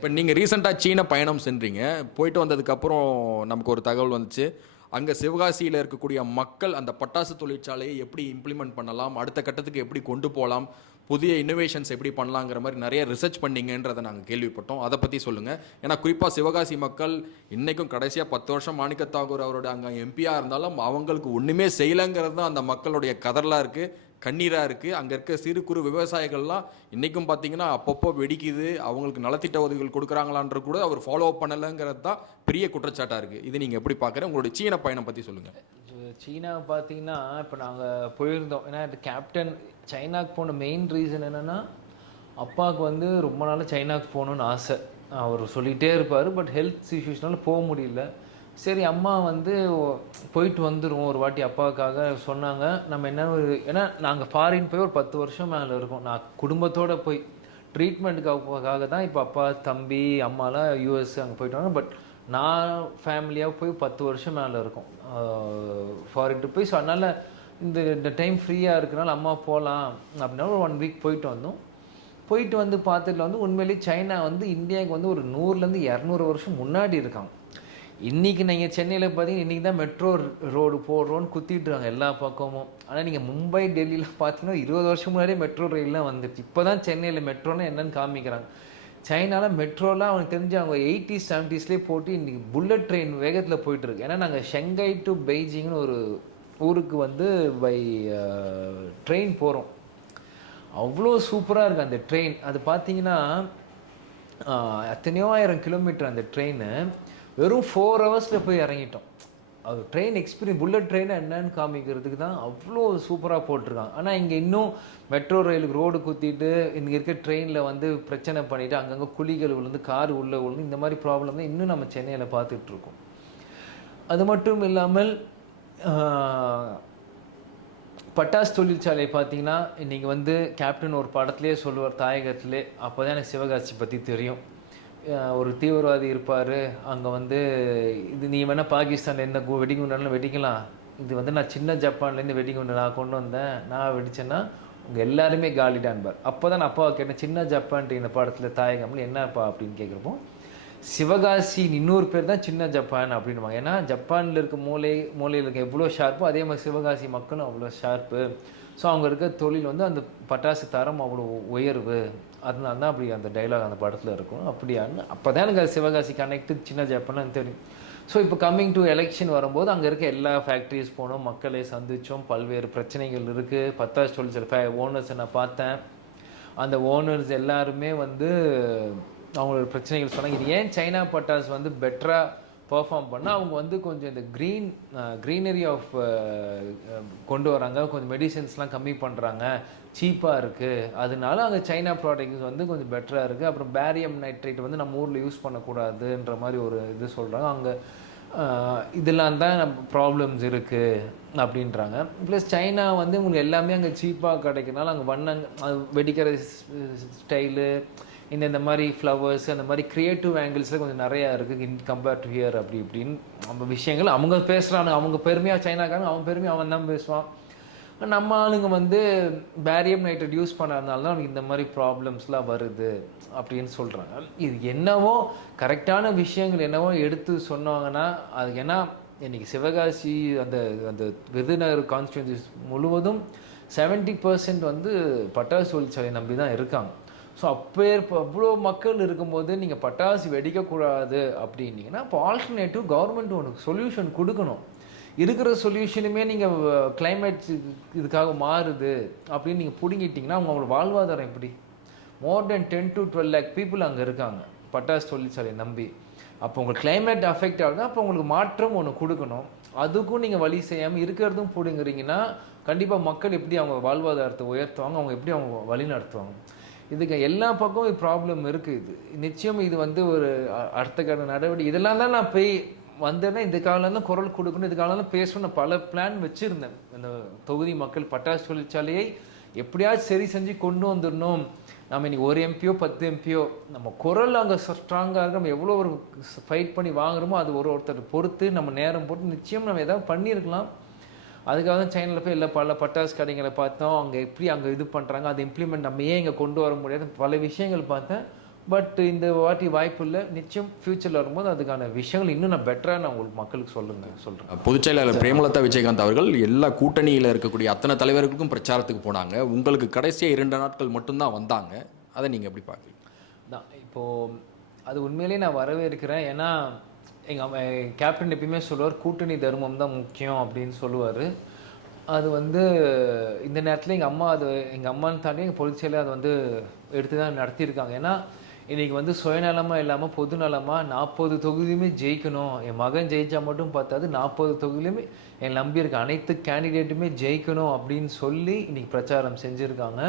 இப்போ நீங்கள் ரீசெண்டாக சீன பயணம் சென்றீங்க. போயிட்டு வந்ததுக்கப்புறம் நமக்கு ஒரு தகவல் வந்துச்சு. அங்கே சிவகாசியில் இருக்கக்கூடிய மக்கள் அந்த பட்டாசு தொழிற்சாலையை எப்படி இம்ப்ளிமெண்ட் பண்ணலாம், அடுத்த கட்டத்துக்கு எப்படி கொண்டு போகலாம், புதிய இன்னோவேஷன்ஸ் எப்படி பண்ணலாங்கிற மாதிரி நிறைய ரிசர்ச் பண்ணீங்கன்றதை நாங்கள் கேள்விப்பட்டோம். அதை பற்றி சொல்லுங்கள். ஏன்னா குறிப்பாக சிவகாசி மக்கள் இன்றைக்கும் கடைசியாக 10 வருஷம் மாணிக்க தாகூர் அவரோட அங்கே எம்பியாக இருந்தாலும் அவங்களுக்கு ஒன்றுமே செய்யலைங்கிறது தான் அந்த மக்களுடைய கதறலாக இருக்குது, கண்ணீராக இருக்குது. அங்கே இருக்க சிறு குறு விவசாயிகள்லாம் இன்றைக்கும் பார்த்தீங்கன்னா அப்பப்போ வெடிக்குது, அவங்களுக்கு நலத்திட்ட உதவிகள் கொடுக்குறாங்களான்ற கூட அவர் ஃபாலோ அப் பண்ணலைங்கிறது தான் பெரிய குற்றச்சாட்டாக இருக்குது. இது நீங்கள் எப்படி பார்க்குறேன்? உங்களுடைய சீன பயணம் பற்றி சொல்லுங்கள். சீனா பார்த்தீங்கன்னா இப்போ நாங்கள் போயிருந்தோம். ஏன்னா இந்த கேப்டன் சைனாக்கு போன மெயின் ரீசன் என்னென்னா, அப்பாவுக்கு வந்து ரொம்ப நாள் சைனாக்கு போகணுன்னு ஆசை. அவர் சொல்லிகிட்டே இருப்பார். பட் ஹெல்த் இஷ்யூஸ்னால போக முடியல. சரி அம்மா வந்து போயிட்டு வந்துடுவோம் ஒரு வாட்டி அப்பாவுக்காக சொன்னாங்க. நம்ம என்ன ஏன்னா நாங்கள் ஃபாரின் போய் ஒரு 10 வருஷம் மேலே இருக்கோம். நான் குடும்பத்தோடு போய் ட்ரீட்மெண்ட்டுக்காக தான் இப்போ அப்பா தம்பி அம்மாலாம் யூஎஸ் அங்கே போயிட்டாங்க. பட் நான் ஃபேமிலியாக போய் 10 வருஷம் மேலே இருக்கும் ஃபாரின் போய். ஸோ அதனால் இந்த டைம் ஃப்ரீயாக இருக்கிறனால அம்மா போகலாம் அப்படின்னா ஒரு 1 வீக் போயிட்டு வந்தோம். போயிட்டு வந்து பார்த்துட்டு வந்து உண்மையிலேயே சைனா வந்து இந்தியாவுக்கு வந்து ஒரு 100லேருந்து 200 வருஷம் முன்னாடி இருக்காங்க. இன்றைக்கி நீங்கள் சென்னையில் பார்த்தீங்கன்னா இன்றைக்கி தான் மெட்ரோ ரோடு போடுறோன்னு குத்திட்டுருக்காங்க எல்லா பக்கமும். ஆனால் நீங்கள் மும்பை டெல்லியில் பார்த்தீங்கன்னா 20 வருஷம் முன்னாடியே மெட்ரோ ரயில்லாம் வந்துடுச்சு. இப்போ தான் சென்னையில் மெட்ரோன்னா என்னென்னு காமிக்கிறாங்க. சைனாவில் மெட்ரோலாம் அவனுக்கு தெரிஞ்சு அவங்க 80s 70sலேயே போட்டு இன்றைக்கி புல்லட் ட்ரெயின் வேகத்தில் போயிட்டுருக்கு. ஏன்னா நாங்கள் ஷெங்காய் டு பெய்ஜிங்னு ஒரு ஊருக்கு வந்து பை ட்ரெயின் போகிறோம். அவ்வளோ சூப்பராக இருக்குது அந்த ட்ரெயின். அது பார்த்தீங்கன்னா எத்தனையோ 1000 கிலோமீட்டர் அந்த ட்ரெயின். வெறும் 4 ஹவர்ஸில் போய் இறங்கிட்டோம். அது ட்ரெயின் எக்ஸ்பீரியன்ஸ் புல்லட் ட்ரெயினை என்னன்னு காமிக்கிறதுக்கு தான் அவ்வளோ சூப்பராக போட்டிருக்காங்க. ஆனால் இங்கே இன்னும் மெட்ரோ ரயிலுக்கு ரோடு குத்திட்டு இங்கே இருக்க ட்ரெயினில் வந்து பிரச்சனை பண்ணிவிட்டு அங்கங்கே குழிகள் விழுந்து கார் உள்ளே விழுந்து இந்த மாதிரி ப்ராப்ளம் தான் இன்னும் நம்ம சென்னையில் பார்த்துட்ருக்கோம். அது மட்டும் இல்லாமல் பட்டாசு தொழிற்சாலை பார்த்தீங்கன்னா இன்றைக்கி வந்து கேப்டன் ஒரு படத்துலேயே சொல்லுவார் தாயகத்திலே. அப்போ தான் எனக்கு சிவகாசி பற்றி தெரியும். ஒரு தீவிரவாதி இருப்பார் அங்கே வந்து, இது நீ வேணால் பாகிஸ்தானில் எந்த வெடிகுண்டாலும் வெடிக்கலாம், இது வந்து நான் சின்ன ஜப்பான்லேருந்து வெடிகுண்டு நான் கொண்டு வந்தேன், நான் வெடிச்சேன்னா உங்கள் எல்லாருமே காலிடான்பார். அப்போ தான் நான் அப்பாவை கேட்டேன், சின்ன ஜப்பான்ட்டு இந்த படத்தில் தாயகம்ல என்னப்பா அப்படின்னு கேட்குறப்போ, சிவகாசி இன்னொரு பேர் தான் சின்ன ஜப்பான் அப்படின்வாங்க. ஏன்னா ஜப்பானில் இருக்க மூலையில் இருக்க எவ்வளோ ஷார்ப்போ அதே மாதிரி சிவகாசி மக்களும் அவ்வளோ ஷார்ப்பு. ஸோ அவங்க இருக்க தொழில் வந்து அந்த பட்டாசு தரம் அவ்வளோ உயர்வு. அதனால தான் அப்படி அந்த டைலாக் அந்த படத்தில் இருக்கும். அப்படியான்னு அப்போ தான் எனக்கு அது சிவகாசி கனெக்டு சின்ன ஜப்பான்னு எனக்கு தெரியும். ஸோ இப்போ கம்மிங் டு எலெக்ஷன் வரும்போது அங்கே இருக்க எல்லா ஃபேக்ட்ரிஸ் போனோம், மக்களை சந்தித்தோம், பல்வேறு பிரச்சனைகள் இருக்குது. பட்டாசு தொழிற்சாலை ஓனர்ஸை நான் பார்த்தேன். அந்த ஓனர்ஸ் எல்லாருமே வந்து அவங்களோட பிரச்சனைகள் சொன்னாங்க. இது ஏன் சைனா பட்டாசு வந்து பெட்டராக பர்ஃபார்ம் பண்ணால் அவங்க வந்து கொஞ்சம் இந்த க்ரீனரி ஆஃப் கொண்டு வராங்க, கொஞ்சம் மெடிசன்ஸ்லாம் கம்மி பண்ணுறாங்க, சீப்பாக இருக்குது, அதனால அங்கே சைனா ப்ராடக்ட்ஸ் வந்து கொஞ்சம் பெட்டராக இருக்குது. அப்புறம் பேரியம் நைட்ரேட் வந்து நம்ம ஊரில் யூஸ் பண்ணக்கூடாதுன்ற மாதிரி ஒரு இது சொல்கிறாங்க. அங்கே இதெல்லாம் தான் நம்ம ப்ராப்ளம்ஸ் இருக்குது அப்படின்றாங்க. ப்ளஸ் சைனா வந்து உங்களுக்கு எல்லாமே அங்கே சீப்பாக கிடைக்கிறதுனால அங்கே அது வெடிக்கிற ஸ்டைலு இந்த மாதிரி ஃப்ளவர்ஸ் அந்த மாதிரி க்ரியேட்டிவ் ஆங்கிள்ஸில் கொஞ்சம் நிறையா இருக்குது கம்பேர்ட் டு ஹியர் அப்படி இப்படின்னு நம்ம விஷயங்கள் அவங்க பேசுகிறாங்க. அவங்க பெருமையாக சைனாக்காரங்க அவன் பெருமையாக அவன் தான் பேசுவான். நம்ம ஆளுங்க வந்து பேரியம் நைட்ரேட் யூஸ் பண்ணாதனால தான் அவனுக்கு இந்த மாதிரி ப்ராப்ளம்ஸ்லாம் வருது அப்படின்னு சொல்கிறாங்க. இது என்னவோ கரெக்டான விஷயங்கள் என்னவோ எடுத்து சொன்னாங்கன்னா அது ஏன்னா இன்றைக்கி சிவகாசி அந்த அந்த விருதுநகர் கான்ஸ்டியூன்சிஸ் முழுவதும் 70% வந்து பட்டாசு தொழிற்சாலை நம்பி தான் இருக்காங்க. ஸோ அவ்வளோ மக்கள் இருக்கும்போது நீங்கள் பட்டாசு வெடிக்கக்கூடாது அப்படின்னீங்கன்னா அப்போ ஆல்டர்னேட்டிவ் கவர்மெண்ட் உனக்கு சொல்யூஷன் கொடுக்கணும். இருக்கிற சொல்யூஷனுமே நீங்கள் கிளைமேட் இதுக்காக மாறுது அப்படின்னு நீங்கள் பிடுங்கிட்டிங்கன்னா அவங்களோட வாழ்வாதாரம் எப்படி? மோர் தென் 10 to 12 lakh பீப்புள் அங்கே இருக்காங்க பட்டாசு தொழிற்சாலையை நம்பி. அப்போ உங்களுக்கு கிளைமேட் அஃபெக்ட் ஆகுது, அப்போ உங்களுக்கு மாற்றம் ஒன்று கொடுக்கணும். அதுக்கும் நீங்கள் வழி செய்யாமல் இருக்கிறதும் பிடுங்குறீங்கன்னா கண்டிப்பாக மக்கள் எப்படி அவங்க வாழ்வாதாரத்தை உயர்த்துவாங்க, அவங்க எப்படி அவங்க வழி நடத்துவாங்க? இதுக்கு எல்லா பக்கமும் ப்ராப்ளம் இருக்குது. இது நிச்சயம் இது வந்து ஒரு அடுத்த கட்ட நடவடிக்கை. இதெல்லாம் தான் நான் போய் வந்தேன்னா இந்த காலம் தான் குரல் கொடுக்கணும், இது காலம் தான் பேசணும். நான் பல பிளான் வச்சுருந்தேன். இந்த தொகுதி மக்கள் பட்டாசு தொழிற்சாலையை எப்படியாவது சரி செஞ்சு கொண்டு வந்துடணும். நம்ம இன்றைக்கி ஒரு எம்பியோ 10 எம்பியோ நம்ம குரல் அங்கே ஸ்ட்ராங்காக இருக்கு. நம்ம எவ்வளோ ஒரு ஃபைட் பண்ணி வாங்குறோமோ அது ஒருத்தர் பொறுத்து நம்ம நேரம் போட்டு நிச்சயம் நம்ம எதாவது பண்ணியிருக்கலாம். அதுக்காக தான் சைனாவில் போய் பல பட்டாசு கடைகளை பார்த்தோம். அங்கே எப்படி அங்கே இது பண்ணுறாங்க, அதை இம்ப்ளிமெண்ட் நம்ம ஏன் இங்கே கொண்டு வர முடியாது, பல விஷயங்கள் பார்த்தேன். பட் இந்த வாட்டி வாய்ப்பு இல்லை. நிச்சயம் ஃப்யூச்சரில் வரும்போது அதுக்கான விஷயங்கள் இன்னும் நான் பெட்டராக நான் உங்களுக்கு மக்களுக்கு சொல்கிறேன். பொதுச் செயலாளர் பிரேமலதா விஜயகாந்த் அவர்கள் எல்லா கூட்டணியில் இருக்கக்கூடிய அத்தனை தலைவர்களுக்கும் பிரச்சாரத்துக்கு போனாங்க. உங்களுக்கு கடைசியாக 2 நாட்கள் மட்டும்தான் வந்தாங்க. அதை நீங்கள் எப்படி பார்க்குறீங்க? தான் இப்போது அது உண்மையிலேயே நான் வரவேற்கிறேன். ஏன்னா எங்கள் கேப்டன் எப்பயுமே சொல்லுவார், கூட்டணி தர்மம் தான் முக்கியம் அப்படின்னு சொல்லுவார். அது வந்து இந்த நேரத்தில் எங்கள் அம்மான்னு தாண்டி எங்கள் பொதுச் செயலர் அதை வந்து எடுத்து தான் நடத்தியிருக்காங்க. ஏன்னா இன்றைக்கி வந்து சுயநலமாக இல்லாமல் பொதுநலமாக 40 தொகுதியுமே ஜெயிக்கணும், என் மகன் ஜெயிச்சா மட்டும் பார்த்தாது 40 தொகுதியிலுமே என் நம்பியிருக்க அனைத்து கேண்டிடேட்டுமே ஜெயிக்கணும் அப்படின்னு சொல்லி இன்றைக்கி பிரச்சாரம் செஞ்சுருக்காங்க.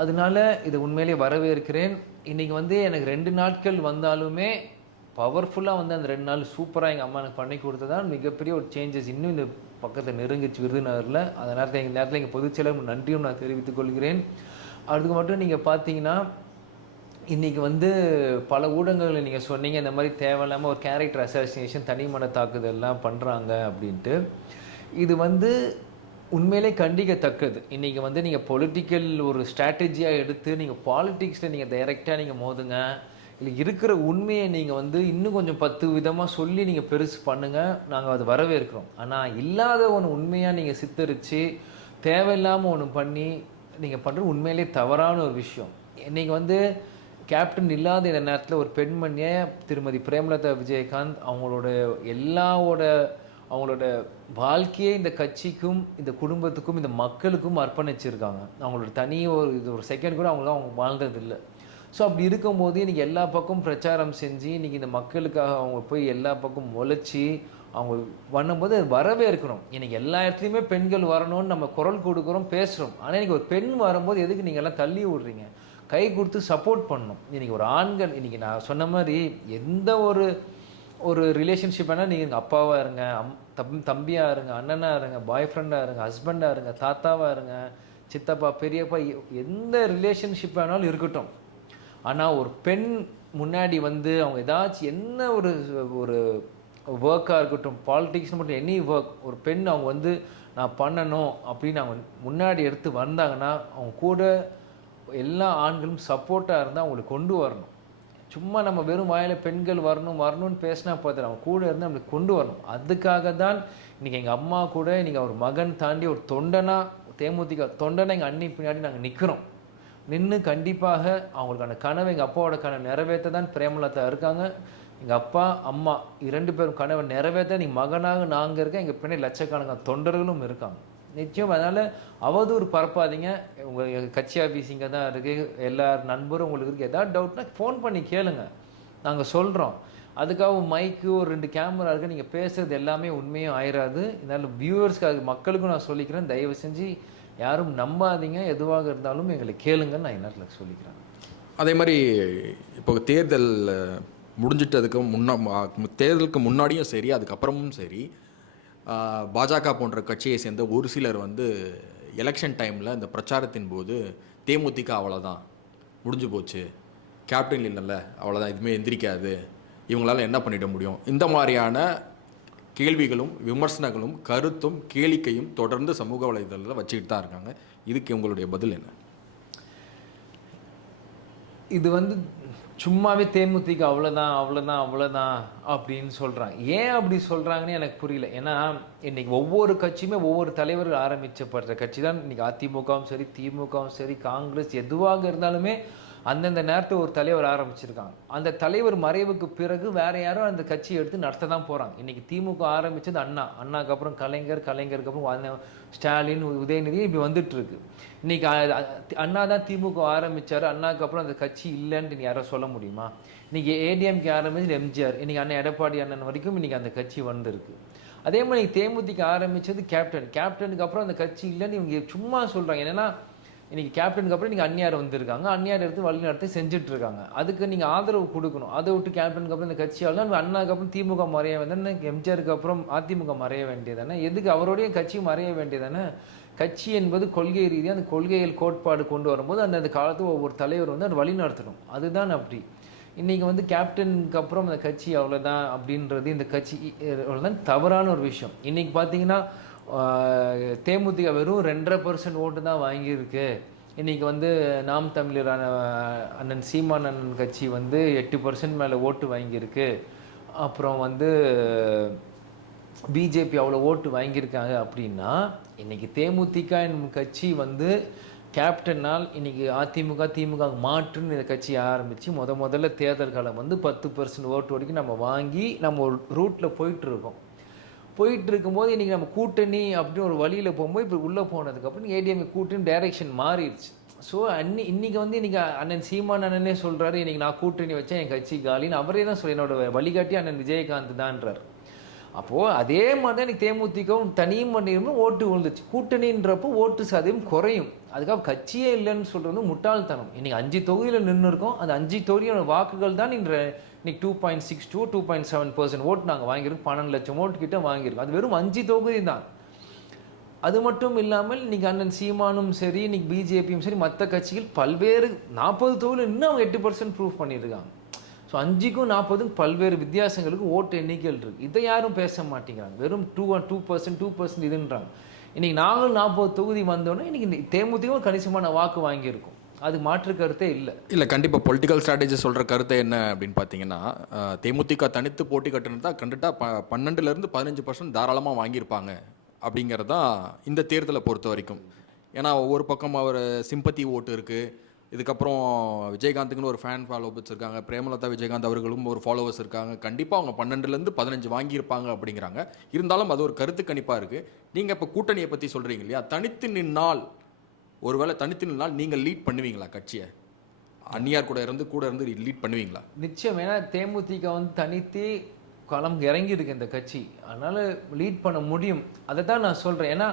அதனால இதை உண்மையிலேயே வரவேற்கிறேன். இன்றைக்கி வந்து எனக்கு 2 நாட்கள் வந்தாலுமே பவர்ஃபுல்லாக வந்து அந்த 2 நாள் சூப்பராக எங்கள் அம்மா எனக்கு பண்ணி கொடுத்ததான் மிகப்பெரிய ஒரு சேஞ்சஸ் இன்னும் இந்த பக்கத்தில் நெருங்கிச்சு விருதுநகரில். அந்த நேரத்தில் எங்கள் பொதுச் செயலர் நன்றியும் நான் தெரிவித்துக் கொள்கிறேன். அதுக்கு மட்டும் நீங்கள் பார்த்தீங்கன்னா இன்றைக்கி வந்து பல ஊடகங்களில் நீங்கள் சொன்னீங்க இந்த மாதிரி தேவையில்லாமல் ஒரு கேரக்டர் அசாசினேஷன் தனிமன தாக்குதல்லாம் பண்ணுறாங்க அப்படின்ட்டு. இது வந்து உண்மையிலே கண்டிக்கத்தக்கது. இன்றைக்கி வந்து நீங்கள் பொலிட்டிக்கல் ஒரு ஸ்ட்ராட்டஜியாக எடுத்து நீங்கள் பாலிட்டிக்ஸில் நீங்கள் டைரெக்டாக நீங்கள் மோதுங்க, இல்லை இருக்கிற உண்மையை நீங்கள் வந்து இன்னும் கொஞ்சம் 10 விதமாக சொல்லி நீங்கள் பெருசு பண்ணுங்கள், நாங்கள் அது வரவேற்கிறோம். ஆனால் இல்லாத ஒன்று உண்மையாக நீங்கள் சித்தரித்து தேவையில்லாமல் ஒன்று பண்ணி நீங்கள் பண்ணுறது உண்மையிலே தவறான ஒரு விஷயம். இன்றைக்கி வந்து கேப்டன் இல்லாத இந்த நேரத்தில் ஒரு பெண்மணியை திருமதி பிரேமலதா விஜயகாந்த் அவங்களோட வாழ்க்கையை இந்த கட்சிக்கும் இந்த குடும்பத்துக்கும் இந்த மக்களுக்கும் அர்ப்பணிச்சிருக்காங்க. அவங்களோட ஒரு செகண்ட் கூட அவங்க வாழ்ந்ததில்லை. ஸோ அப்படி இருக்கும்போது இன்றைக்கி எல்லா பக்கமும் பிரச்சாரம் செஞ்சு இன்றைக்கி இந்த மக்களுக்காக அவங்க போய் எல்லா பக்கம் உழைச்சி அவங்க பண்ணும்போது அது வரவேற்கணும். இன்றைக்கி எல்லா இடத்துலையுமே பெண்கள் வரணும்னு நம்ம குரல் கொடுக்குறோம், பேசுகிறோம். ஆனால் இன்றைக்கி ஒரு பெண் வரும்போது எதுக்கு நீங்கள் எல்லாம் தள்ளி விட்றீங்க? கை கொடுத்து சப்போர்ட் பண்ணணும். இன்றைக்கி ஒரு ஆண்கள் இன்றைக்கி நான் சொன்ன மாதிரி எந்த ஒரு ரிலேஷன்ஷிப் வேணால் நீங்கள் எங்கள் அப்பாவாக இருங்க, தம்பியாக இருங்க, அண்ணனாக இருங்க, பாய் ஃப்ரெண்டாக இருங்க, ஹஸ்பண்டாக இருங்க, தாத்தாவாக இருங்க, சித்தப்பா பெரியப்பா, எந்த ரிலேஷன்ஷிப் வேணாலும் இருக்கட்டும். ஆனால் ஒரு பெண் முன்னாடி வந்து அவங்க ஏதாச்சும் என்ன ஒரு ஒர்க்காக இருக்கட்டும், பாலிட்டிக்ஸ் மட்டும் எனி ஒர்க், ஒரு பெண் அவங்க வந்து நான் பண்ணணும் அப்படின்னு அவங்க முன்னாடி எடுத்து வந்தாங்கன்னா அவங்க கூட எல்லா ஆண்களும் சப்போர்ட்டாக இருந்தால் அவங்களுக்கு கொண்டு வரணும். சும்மா நம்ம வெறும் வாயில் பெண்கள் வரணும்னு பேசினா பார்த்து அவங்க கூட இருந்து நம்மளுக்கு கொண்டு வரணும். அதுக்காக தான் இன்றைக்கி எங்கள் அம்மா கூட இன்றைக்கி அவர் மகன் தாண்டி ஒரு தேமுதிக தொண்டனா எங்கள் அண்ணி பின்னாடி நாங்கள் நிற்கிறோம். நின்று கண்டிப்பாக அவங்களுக்கான கனவு, எங்கள் அப்பாவோட கனவு நிறைவேற்ற தான் பிரேமலதா இருக்காங்க. எங்கள் அப்பா அம்மா 2 பேரும் கனவை நிறைவேற்ற நீ மகனாக நாங்கள் இருக்கேன், எங்கள் பின்னாடி லட்சக்கணக்கான தொண்டர்களும் இருக்காங்க. நிச்சயம் அதனால் அவதூறு பரப்பாதீங்க. உங்கள் கட்சி ஆஃபீஸ் இங்கே தான் இருக்குது, எல்லா நண்பரும் உங்களுக்கு இருக்குது. ஏதாவது டவுட்னா ஃபோன் பண்ணி கேளுங்க, நாங்கள் சொல்கிறோம். அதுக்காக மைக்கு ஒரு 2 கேமரா இருக்குது, நீங்கள் பேசுகிறது எல்லாமே உண்மையும் ஆயிராது. இதனால் வியூவர்ஸ்க்கு மக்களுக்கும் நான் சொல்லிக்கிறேன், தயவு செஞ்சு யாரும் நம்பாதீங்க, எதுவாக இருந்தாலும் எங்களை கேளுங்கன்னு நான் நேரத்தில் சொல்லிக்கிறேன். அதே மாதிரி இப்போ தேர்தல் முடிஞ்சிட்டதுக்கு தேர்தலுக்கு முன்னாடியும் சரி அதுக்கப்புறமும் சரி பாஜக போன்ற கட்சியை சேர்ந்த ஒரு சிலர் வந்து எலெக்ஷன் டைமில் இந்த பிரச்சாரத்தின் போது தேமுதிக அவ்வளோதான் முடிஞ்சு போச்சு, கேப்டன் இல்லைல்ல அவ்வளோதான், எதுவுமே எந்திரிக்காது, இவங்களால என்ன பண்ணிட முடியும், இந்த மாதிரியான கேள்விகளும் விமர்சனங்களும் கருத்தும் கேளிக்கையும் தொடர்ந்து சமூக வலைதளத்தில் வச்சுக்கிட்டு தான் இருக்காங்க. இதுக்கு உங்களுடைய பதில் என்ன? இது வந்து சும்மாவே தேமுதிக அவ்வளோதான் அப்படின்னு சொல்கிறாங்க. ஏன் அப்படி சொல்கிறாங்கன்னு எனக்கு புரியல. ஏன்னா இன்றைக்கி ஒவ்வொரு கட்சியுமே ஒவ்வொரு தலைவர்கள் ஆரம்பிச்சப்படுற கட்சி தான். இன்றைக்கி அதிமுகவும் சரி, திமுகவும் சரி, காங்கிரஸ் எதுவாக இருந்தாலுமே அந்தந்த நேரத்தை ஒரு தலைவர் ஆரம்பிச்சிருக்காங்க. அந்த தலைவர் மறைவுக்கு பிறகு வேறு யாரும் அந்த கட்சியை எடுத்து நடத்த தான் போகிறாங்க. இன்றைக்கி திமுக ஆரம்பித்தது அண்ணாக்கு அப்புறம் கலைஞருக்கு அப்புறம் ஸ்டாலின், உதயநிதி இப்படி வந்துட்டுருக்கு. இன்றைக்கி அண்ணா தான் திமுக ஆரம்பித்தார், அண்ணாக்கு அப்புறம் அந்த கட்சி இல்லைன்ட்டு யாரும் சொல்ல முடியுமா? இன்றைக்கி ஏடிஎம்கே ஆரம்பிச்சது எம்ஜிஆர், இன்றைக்கி அண்ணன் எடப்பாடி அண்ணன் வரைக்கும் இன்றைக்கி அந்த கட்சி வந்திருக்கு. அதே மாதிரி தேமுதிக ஆரம்பித்தது கேப்டனுக்கு அப்புறம் அந்த கட்சி இல்லைன்னு இவங்க சும்மா சொல்கிறாங்க. என்னென்னா இன்றைக்கி கேப்டனுக்கு அப்புறம் நீங்கள் அந்நியார் வந்திருக்காங்க, அந்நியார் எடுத்து வழிநடத்தி செஞ்சுட்ருக்காங்க. அதுக்கு நீங்கள் ஆதரவு கொடுக்கணும். அதை விட்டு கேப்டனுக்கு அப்புறம் இந்த கட்சியால் அண்ணாக்கு அப்புறம் திமுக மறைய வேண்டியதானே, எம்ஜிஆருக்கு அப்புறம் அதிமுக மறைய வேண்டியதானே, எதுக்கு அவருடைய கட்சி மறைய வேண்டியதானே? கட்சி என்பது கொள்கை ரீதியாக அந்த கொள்கைகள் கோட்பாடு கொண்டு வரும்போது அந்த காலத்தில் ஒவ்வொரு தலைவர் வந்து அதை வழி நடத்தணும். அதுதான் அப்படி. இன்றைக்கி வந்து கேப்டனுக்கு அப்புறம் அந்த கட்சி அவ்வளோதான் அப்படின்றது இந்த கட்சி அவ்வளோதான் தவறான ஒரு விஷயம். இன்றைக்கி பார்த்தீங்கன்னா தேமுதிக வெறும் 2.5% ஓட்டு தான் வாங்கியிருக்கு. இன்றைக்கி வந்து நாம் தமிழரான அண்ணன் சீமான் அண்ணன் கட்சி வந்து 8% மேலே ஓட்டு வாங்கியிருக்கு. அப்புறம் வந்து பிஜேபி அவ்வளோ ஓட்டு வாங்கியிருக்காங்க அப்படின்னா, இன்றைக்கி தேமுதிக என்னும் கட்சி வந்து கேப்டனால் இன்றைக்கி அதிமுக திமுக மாற்றுன்னு இந்த கட்சி ஆரம்பித்து முதல்ல தேர்தல் காலம் வந்து 10% ஓட்டு வரைக்கும் நம்ம வாங்கி நம்ம ஒரு ரூட்டில் போயிட்டுருக்கோம். போயிட்டு இருக்கும்போது இன்றைக்கி நம்ம கூட்டணி அப்படின்னு ஒரு வழியில் போகும்போது இப்போ உள்ளே போனதுக்கப்புறம் ஏடிஎம்கே கூட்டணி டைரெக்ஷன் மாறிடுச்சு. ஸோ இன்றைக்கி வந்து இன்றைக்கி அண்ணன் சீமான் அண்ணனே சொல்கிறாரு, இன்றைக்கி நான் கூட்டணி வச்சேன் என் கட்சி காலின்னு அவரே தான் சொல்லி என்னோட வழிகாட்டி அண்ணன் விஜயகாந்த் தான்றார். அப்போது அதே மாதிரி தான் இன்றைக்கி தேமுதிகவும் தனியும் பண்ணிருந்தோம் ஓட்டு விழுந்துச்சு. கூட்டணின்றப்போ ஓட்டு சதவீதம் குறையும். அதுக்காக கட்சியே இல்லைன்னு சொல்கிறது முட்டாள்தனம். இன்றைக்கி 5 தொகுதியில் நின்று இருக்கோம். அந்த 5 தொகுதியோட வாக்குகள் தான் இன்னைக்கு 2.62 2.7% ஓட்டு நாங்கள் வாங்கியிருக்கோம். 12 லட்சம் ஓட்டு கிட்ட வாங்கியிருக்கோம். அது வெறும் 5 தொகுதி தான். அது மட்டும் இல்லாமல் இன்றைக்கி அண்ணன் சீமானும் சரி, இன்றைக்கி பிஜேபியும் சரி, மற்ற கட்சிகள் பல்வேறு 40 தொகுதியில் இன்னும் அவங்க 8% ப்ரூவ் பண்ணியிருக்காங்க. ஸோ 5க்கும் 40க்கும் பல்வேறு வித்தியாசங்களுக்கு ஓட்டு எண்ணிக்கைகள் இருக்குது. இதை யாரும் பேச மாட்டேங்கிறாங்க. வெறும் 2% இதுன்றாங்க. இன்றைக்கி நாங்களும் 40 தொகுதி வந்தோன்னே இன்றைக்கி தேமுதிகவும் கணிசமான வாக்கு வாங்கியிருக்கோம். அது மாற்று கருத்தே இல்லை. கண்டிப்பாக பொலிட்டிக்கல் ஸ்ட்ராட்டஜி சொல்கிற கருத்து என்ன அப்படின்னு பார்த்தீங்கன்னா, தேமுதிக தனித்து போட்டி கட்டுனதா கண்டிப்பாக 12% 15% தாராளமாக வாங்கியிருப்பாங்க அப்படிங்கிறது தான் இந்த தேர்தலை பொறுத்த வரைக்கும். ஏன்னா ஒவ்வொரு பக்கம் அவர் சிம்பத்தி ஓட்டு இருக்குது. இதுக்கப்புறம் விஜயகாந்துக்குன்னு ஒரு ஃபேன் ஃபாலோவர்ஸ் இருக்காங்க. பிரேமலதா விஜயகாந்த் அவர்களும் ஒரு ஃபாலோவர்ஸ் இருக்காங்க. கண்டிப்பாக அவங்க 12 15 வாங்கியிருப்பாங்க அப்படிங்கிறாங்க. இருந்தாலும் அது ஒரு கருத்து கணிப்பாக இருக்குது. நீங்கள் இப்போ கூட்டணியை பற்றி சொல்கிறீங்க இல்லையா, தனித்து நின்னால் ஒருவேளை தனித்து நின்னால் நீங்கள் லீட் பண்ணுவீங்களா கட்சியை? அந்நியார் கூட இருந்து லீட் பண்ணுவீங்களா? நிச்சயம். ஏன்னா தேமுதிக வந்து தனித்தே களம் இறங்கியிருக்கு இந்த கட்சி. அதனால் லீட் பண்ண முடியும். அதை தான் நான் சொல்கிறேன். ஏன்னா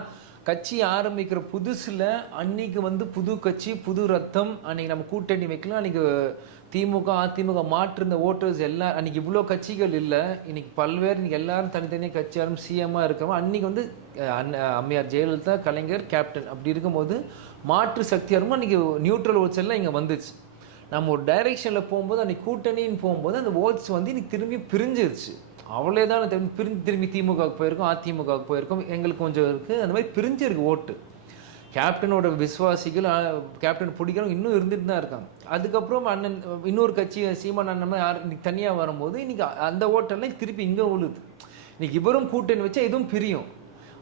கட்சி ஆரம்பிக்கிற புதுசில் அன்னைக்கு வந்து புது கட்சி புது ரத்தம், அன்றைக்கி நம்ம கூட்டணி வைக்கலாம். அன்றைக்கி திமுக அதிமுக மாற்றிருந்த ஓட்டர்ஸ் எல்லாம் அன்றைக்கி இவ்வளோ கட்சிகள் இல்லை. இன்றைக்கி பல்வேறு இன்றைக்கி எல்லாரும் தனித்தனியாக கட்சி ஆரம்பி சிஎம்மாக இருக்கிறோம். அன்றைக்கி வந்து அம்மையார் ஜெயலலிதா, கலைஞர், கேப்டன் அப்படி இருக்கும்போது மாற்று சக்தியாக இருக்கும். அன்றைக்கி நியூட்ரல் ஓட்ஸ் எல்லாம் இங்கே வந்துச்சு. நம்ம ஒரு டைரெக்ஷனில் போகும்போது அன்றைக்கி கூட்டணின்னு போகும்போது அந்த ஓட்ஸ் வந்து இன்றைக்கி திரும்பி பிரிஞ்சிருச்சு. அவ்வளோ தான் திரும்பி திமுகவுக்கு போயிருக்கோம், அதிமுகவுக்கு போயிருக்கோம். எங்களுக்கு கொஞ்சம் இருக்குது. அந்த மாதிரி பிரிஞ்சிருக்கு ஓட்டு. கேப்டனோட விசுவாசிகள் கேப்டன் பிடிக்கிறவங்க இன்னும் இருந்துட்டு தான் இருக்காங்க. அதுக்கப்புறம் அண்ணன் இன்னொரு கட்சி சீமான் அண்ணன் இன்னைக்கு தனியாக வரும்போது இன்றைக்கி அந்த ஓட்டெல்லாம் திருப்பி இங்கே உழுது. இன்றைக்கி இவரும் கூட்டணி வச்சா இதுவும் பிரியும்.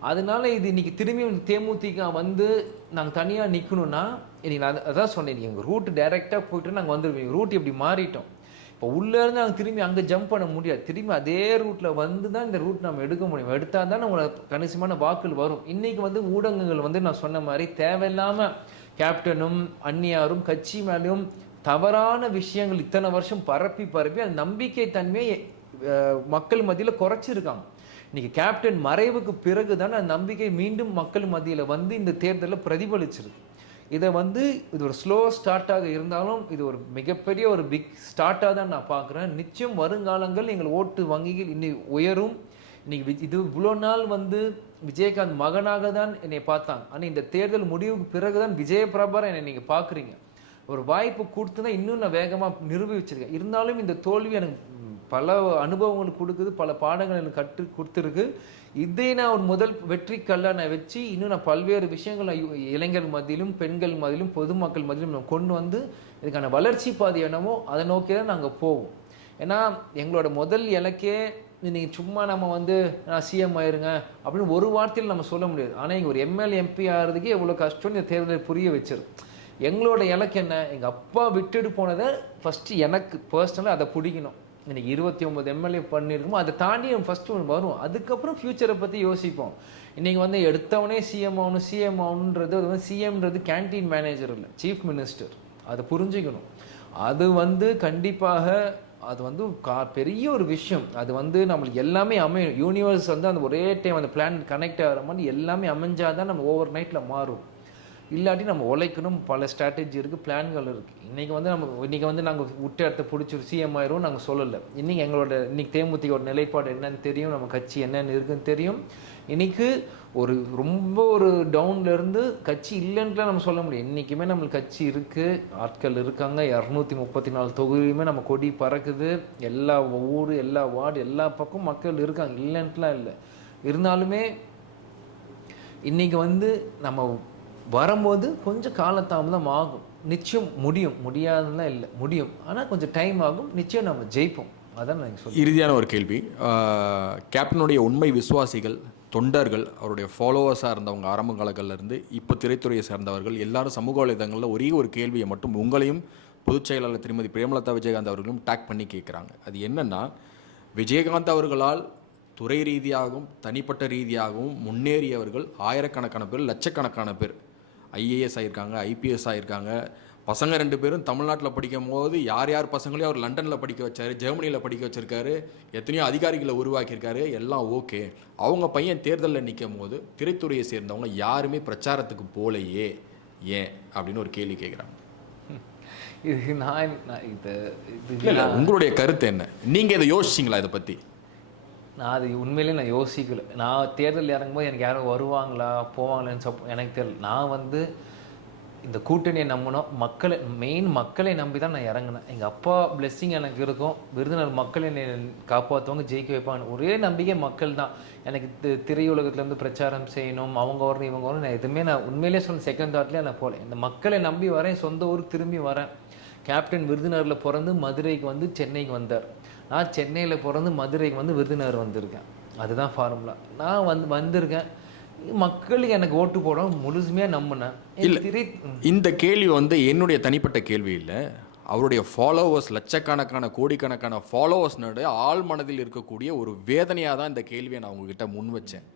அதனால இது இன்றைக்கி திரும்பியும் தேமுதிக வந்து நாங்கள் தனியாக நிற்கணும்னா இன்றைக்கி நான் அதான் சொன்னேன், எங்கள் ரூட் டைரெக்டாக போய்ட்டு நாங்கள் வந்துடுவோம். ரூட் இப்படி மாறிட்டோம். இப்போ உள்ளேருந்து நாங்கள் திரும்பி அங்கே ஜம்ப் பண்ண முடியாது. திரும்பி அதே ரூட்டில் வந்து தான் இந்த ரூட் நம்ம எடுக்க முடியும். எடுத்தால் தான் நம்மளோட கணிசமான வாக்குகள் வரும். இன்றைக்கி வந்து ஊடகங்கள் வந்து நான் சொன்ன மாதிரி தேவையில்லாமல் கேப்டனும் அந்நியாரும் கட்சி மேலேயும் தவறான விஷயங்கள் இத்தனை வருஷம் பரப்பி அந்த நம்பிக்கை தன்மையை மக்கள் மத்தியில் குறைச்சிருக்காங்க. இன்றைக்கி கேப்டன் மறைவுக்கு பிறகு தான் அந்த நம்பிக்கை மீண்டும் மக்கள் மத்தியில் வந்து இந்த தேர்தலில் பிரதிபலிச்சிருக்கு. இதை வந்து இது ஒரு ஸ்லோ ஸ்டார்ட்டாக இருந்தாலும் இது ஒரு மிகப்பெரிய ஒரு பிக் ஸ்டார்ட்டாக தான் நான் பார்க்குறேன். நிச்சயம் வருங்காலங்கள் எங்கள் ஓட்டு வங்கிகள் இன்னைக்கு உயரும். இன்னைக்கு இது இவ்வளோ நாள் வந்து விஜயகாந்த் மகனாக தான் என்னை பார்த்தாங்க. ஆனால் இந்த தேர்தல் முடிவுக்கு பிறகு தான் விஜயபிரபாரை என்னை நீங்கள் பார்க்குறீங்க. ஒரு வாய்ப்பு கொடுத்துனா இன்னும் நான் வேகமாக நிரூபிச்சிருக்கேன். இருந்தாலும் இந்த தோல்வி எனக்கு பல அனுபவங்கள் கொடுக்குது, பல பாடங்கள் எனக்கு கற்று கொடுத்துருக்கு. இதை நான் ஒரு முதல் வெற்றி கல்லாக நான் வச்சு இன்னும் நான் பல்வேறு விஷயங்கள் இளைஞர் மத்தியிலும் பெண்கள் மத்தியிலும் பொதுமக்கள் மத்தியிலும் நான் கொண்டு வந்து இதுக்கான வளர்ச்சி பாதை என்னமோ அதை நோக்கி தான் நாங்கள் போவோம். ஏன்னா எங்களோட முதல் இலக்கே நீங்கள் சும்மா நம்ம வந்து நான் சிஎம் ஆயிருங்க அப்படின்னு ஒரு வார்த்தையில் நம்ம சொல்ல முடியாது. ஆனால் இங்கே ஒரு எம்எல்ஏ எம்பி ஆகிறதுக்கே எவ்வளோ கஷ்டம்னு இந்த தேர்தலை புரிய வச்சிருக்கு. எங்களோட இலக்கு என்ன, எங்கள் அப்பா விட்டுட்டு போனதை ஃபஸ்ட்டு எனக்கு பர்சனலாக அதை பிடிக்கணும். இன்னைக்கு 29 எம்எல்ஏ பண்ணியிருக்கோம். அதை தாண்டி ஃபஸ்ட்டு ஒன்று வரும். அதுக்கப்புறம் ஃப்யூச்சரை பற்றி யோசிப்போம். இன்றைக்கி வந்து எடுத்தவனே சிஎம் ஆகணுன்றது அது வந்து சிஎம்ன்றது கேன்டீன் மேனேஜர் இல்லை, சீஃப் மினிஸ்டர். அதை புரிஞ்சுக்கணும். அது வந்து கண்டிப்பாக அது வந்து பெரிய ஒரு விஷயம். அது வந்து நம்மளுக்கு எல்லாமே அமையும். யூனிவர்ஸ் வந்து அந்த ஒரே டைம் அந்த பிளான் கனெக்ட் ஆகிற மாதிரி எல்லாமே அமைஞ்சாதான் நம்ம ஓவர் நைட்டில் மாறும். இல்லாட்டி நம்ம உழைக்கணும். பல ஸ்ட்ராட்டஜி இருக்குது, பிளான்கள் இருக்குது. இன்றைக்கி வந்து நாங்கள் விட்ட இடத்த பிடிச்சி சிஎம் ஆயிரும் நாங்கள் சொல்லலை. இன்றைக்கி தேமுதிகோட நிலைப்பாடு என்னன்னு தெரியும், நம்ம கட்சி என்னென்னு இருக்குன்னு தெரியும். இன்றைக்கி ரொம்ப ஒரு டவுன்லேருந்து கட்சி இல்லைன்ட்டுலாம் நம்ம சொல்ல முடியும். இன்றைக்குமே நம்மளுக்கு கட்சி இருக்குது, ஆட்கள் இருக்காங்க. 234 தொகுதியுமே நம்ம கொடி பறக்குது. எல்லா ஊர், எல்லா வார்டு, எல்லா பக்கம் மக்கள் இருக்காங்க, இல்லைன்ட்டுலாம் இல்லை. இருந்தாலுமே இன்றைக்கி வந்து நம்ம வரும்போது கொஞ்சம் காலதாமதம் ஆகும், நிச்சயம் முடியும், முடியாதுன்னா இல்லை, முடியும். ஆனால் கொஞ்சம் டைம் ஆகும், நிச்சயம் நம்ம ஜெயிப்போம். அதான் நான் சொல்லுவேன். இறுதியான ஒரு கேள்வி, கேப்டனுடைய உண்மை விசுவாசிகள், தொண்டர்கள், அவருடைய ஃபாலோவர்ஸாக இருந்தவங்க ஆரம்ப காலங்கள்லேருந்து இப்போ திரைத்துறையை சேர்ந்தவர்கள் எல்லாரும் சமூக வலைதளங்களில் ஒரே ஒரு கேள்வியை மட்டும் உங்களையும் பொதுச் செயலாளர் திருமதி பிரேமலதா விஜயகாந்த் அவர்களும் டேக் பண்ணி கேட்குறாங்க. அது என்னென்னா, விஜயகாந்த் அவர்களால் துறை ரீதியாகவும் தனிப்பட்ட ரீதியாகவும் முன்னேறியவர்கள் ஆயிரக்கணக்கான பேர், லட்சக்கணக்கான பேர் ஐஏஎஸ் ஆகியிருக்காங்க, ஐபிஎஸ் ஆகியிருக்காங்க. பசங்க 2 பேரும் தமிழ்நாட்டில் படிக்கும் போது யார் பசங்களையும் அவர் லண்டனில் படிக்க வச்சார், ஜெர்மனியில் படிக்க வச்சுருக்காரு, எத்தனையோ அதிகாரிகளை உருவாக்கியிருக்காரு, எல்லாம் ஓகே. அவங்க பையன் தேர்தலில் நிற்கும் போது திரைத்துறையை சேர்ந்தவங்க யாருமே பிரச்சாரத்துக்கு போலையே, ஏன் அப்படின்னு ஒரு கேள்வி கேட்குறாங்க. இது நான் இது இல்லை, உங்களுடைய கருத்து என்ன? நீங்கள் இதை யோசிச்சிங்களா இதை பற்றி? நான் அது உண்மையிலே நான் யோசிக்கல. நான் தேர்தல் இறங்கும்போது எனக்கு யாரும் வருவாங்களா போவாங்களான்னு எனக்கு தெரியல. நான் வந்து இந்த கூட்டணியை நம்பினோம், மக்களை நம்பி தான் நான் இறங்கினேன். எங்கள் அப்பா பிளெஸ்ஸிங் எனக்கு இருக்கும், விருதுநகர் மக்கள் என்னை காப்பாற்றுவாங்க, ஜெயிக்க வைப்பாங்க, ஒரே நம்பிக்கை மக்கள் தான். எனக்கு திரையுலகத்துலேருந்து பிரச்சாரம் செய்யணும், அவங்க வரணும் இவங்க வரணும், நான் எதுவுமே நான் உண்மையிலே சொன்ன செகண்ட் தாட்லேயே நான் போகல. இந்த மக்களை நம்பி வரேன், சொந்த ஊருக்கு திரும்பி வரேன். கேப்டன் விருதுநகரில் பிறந்து மதுரைக்கு வந்து சென்னைக்கு வந்தார். நான் சென்னையில் பிறந்து மதுரைக்கு வந்து விருதுநகர் வந்திருக்கேன். அதுதான் ஃபார்முலா. நான் வந்திருக்கேன், மக்களுக்கு எனக்கு ஓட்டு போட முழுசுமையாக நம்பினேன். இல்லை, இந்த கேள்வி வந்து என்னுடைய தனிப்பட்ட கேள்வி இல்லை, அவருடைய ஃபாலோவர்ஸ், லட்சக்கணக்கான கோடிக்கணக்கான ஃபாலோவர்ஸ்னுடைய ஆள் மனதில் இருக்கக்கூடிய ஒரு வேதனையாக தான் இந்த கேள்வியை நான் உங்ககிட்ட முன் வச்சேன்.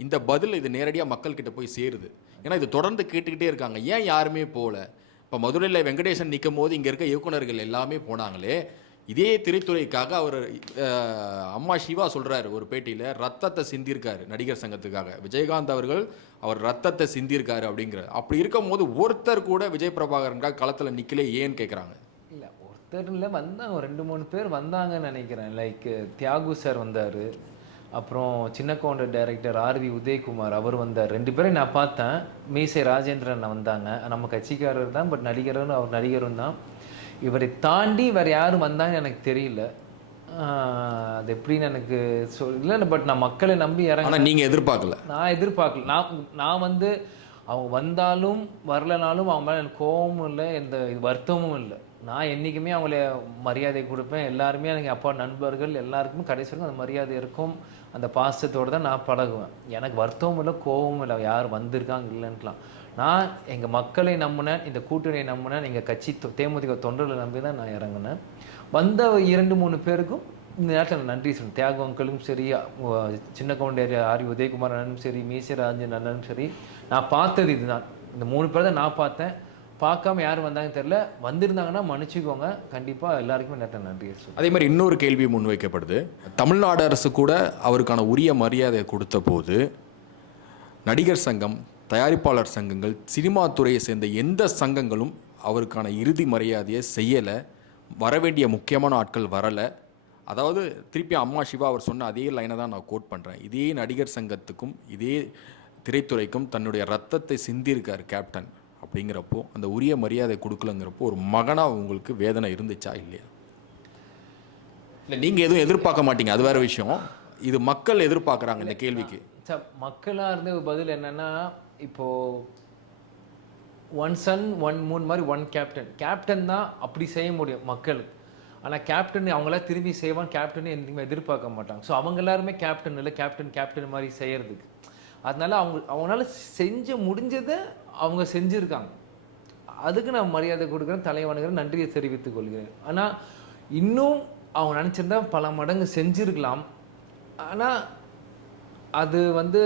இந்த பதில் இது நேரடியாக மக்கள்கிட்ட போய் சேருது. ஏன்னா இது தொடர்ந்து கேட்டுக்கிட்டே இருக்காங்க, ஏன் யாருமே போகல? இப்போ மதுரையில் வெங்கடேசன் நிற்கும் போது இங்கே இருக்க இயக்குநர்கள் எல்லாமே போனாங்களே. இதே திரைத்துறைக்காக அவர் அம்மா சிவா சொல்கிறார் ஒரு பேட்டியில், ரத்தத்தை சிந்திருக்காரு நடிகர் சங்கத்துக்காக. விஜயகாந்த் அவர்கள் அவர் ரத்தத்தை சிந்திருக்காரு அப்படிங்கிற. அப்படி இருக்கும் போது ஒருத்தர் கூட விஜய் பிரபாகரனுக்காக களத்தில் நிற்கலே ஏன்னு கேட்குறாங்க. இல்லை, ஒருத்தர் இல்லை, வந்தாங்க, 2-3 பேர் வந்தாங்கன்னு நினைக்கிறேன். லைக் தியாகு சார் வந்தார், அப்புறம் சின்ன கவுண்டர் டைரக்டர் ஆர்வி உதயகுமார் அவர் வந்தார். 2 பேரும் நான் பார்த்தேன். மீசை ராஜேந்திரன் வந்தாங்க, நம்ம கட்சிக்காரர் தான், பட் நடிகரும் அவர் நடிகரும் தான். இவரை தாண்டி வேறு யாரும் வந்தாங்கன்னு எனக்கு தெரியல. அது எப்படின்னு எனக்கு இல்லை, பட் நான் மக்களை நம்பி இறங்க. நீங்கள் எதிர்பார்க்கல? நான் எதிர்பார்க்கல. நான் வந்து அவங்க வந்தாலும் வரலனாலும் அவங்க மேலே எனக்கு கோபமும் இல்லை, எந்த வருத்தமும் இல்லை. நான் என்றைக்குமே அவங்கள மரியாதை கொடுப்பேன். எல்லாருமே எனக்கு அப்பா நண்பர்கள், எல்லாருக்குமே கடைசி வரைக்கும் அந்த மரியாதை இருக்கும், அந்த பாசத்தோடு தான் நான் பழகுவேன். எனக்கு வருத்தமும் இல்லை, கோபமும் இல்லை, யார் வந்திருக்காங்க இல்லைன்ட்டுலாம். நான் எங்கள் மக்களை நம்பினேன், இந்த கூட்டணியை நம்பினேன், எங்கள் கட்சி தேமுதிக தொண்டர்களை நம்பி தான் நான் இறங்கினேன். வந்த 2-3 பேருக்கும் இந்த நேரத்தில் நான் நன்றி சொல்லணும். தியாகு அங்கிளும் சரி, சின்ன கவுண்டர் ஆர்வி உதயகுமார் அண்ணனும் சரி, மீசை ராஜன் அண்ணனும் சரி. நான் பார்த்தது இதுதான், இந்த 3 பேர் தான் நான் பார்த்தேன். பார்க்காம யார் வந்தாங்கன்னு தெரியல, வந்திருந்தாங்கன்னா மன்னிச்சுக்கோங்க. கண்டிப்பாக எல்லாருக்குமே நேரத்தில் நன்றி சொல்லணும். அதே மாதிரி இன்னொரு கேள்வி முன்வைக்கப்படுது. தமிழ்நாடு அரசு கூட அவருக்கான உரிய மரியாதை கொடுத்த போது நடிகர் சங்கம், தயாரிப்பாளர் சங்கங்கள், சினிமா துறையை சேர்ந்த எந்த சங்கங்களும் அவருக்கான இறுதி மரியாதையை செய்யலை. வரவேண்டிய முக்கியமான ஆட்கள் வரலை. அதாவது திருப்பி அம்மா சிவா அவர் சொன்ன அதே லைனை தான் நான் கோட் பண்ணுறேன். இதே நடிகர் சங்கத்துக்கும் இதே திரைத்துறைக்கும் தன்னுடைய ரத்தத்தை சிந்திருக்கார் கேப்டன். அப்படிங்கிறப்போ அந்த உரிய மரியாதை கொடுக்கலங்கிறப்போ ஒரு மகனாக உங்களுக்கு வேதனை இருந்துச்சா இல்லையா? இல்லை, நீங்கள் எதுவும் எதிர்பார்க்க மாட்டீங்க, அது வேறு விஷயம். இது மக்கள் எதிர்பார்க்குறாங்க இந்த கேள்விக்கு. மக்களாக இருந்த பதில் என்னென்னா, இப்போது ஒன் சன் ஒன் மூன் மாதிரி ஒன் கேப்டன் தான் அப்படி செய்ய முடியும் மக்களுக்கு. ஆனால் கேப்டன் அவங்களாம் திரும்பி செய்வான், கேப்டன் எதுவுமே எதிர்பார்க்க மாட்டாங்க. ஸோ அவங்க எல்லாருமே கேப்டன் இல்லை, கேப்டன் மாதிரி செய்கிறதுக்கு. அதனால அவங்களால செஞ்ச முடிஞ்சதை அவங்க செஞ்சுருக்காங்க. அதுக்கு நான் மரியாதை கொடுக்குறேன், தலைவனுங்கிறேன், நன்றியை தெரிவித்துக் கொள்கிறேன். ஆனால் இன்னும் அவங்க நினச்சிருந்தா பல மடங்கு செஞ்சுருக்கலாம். ஆனால் அது வந்து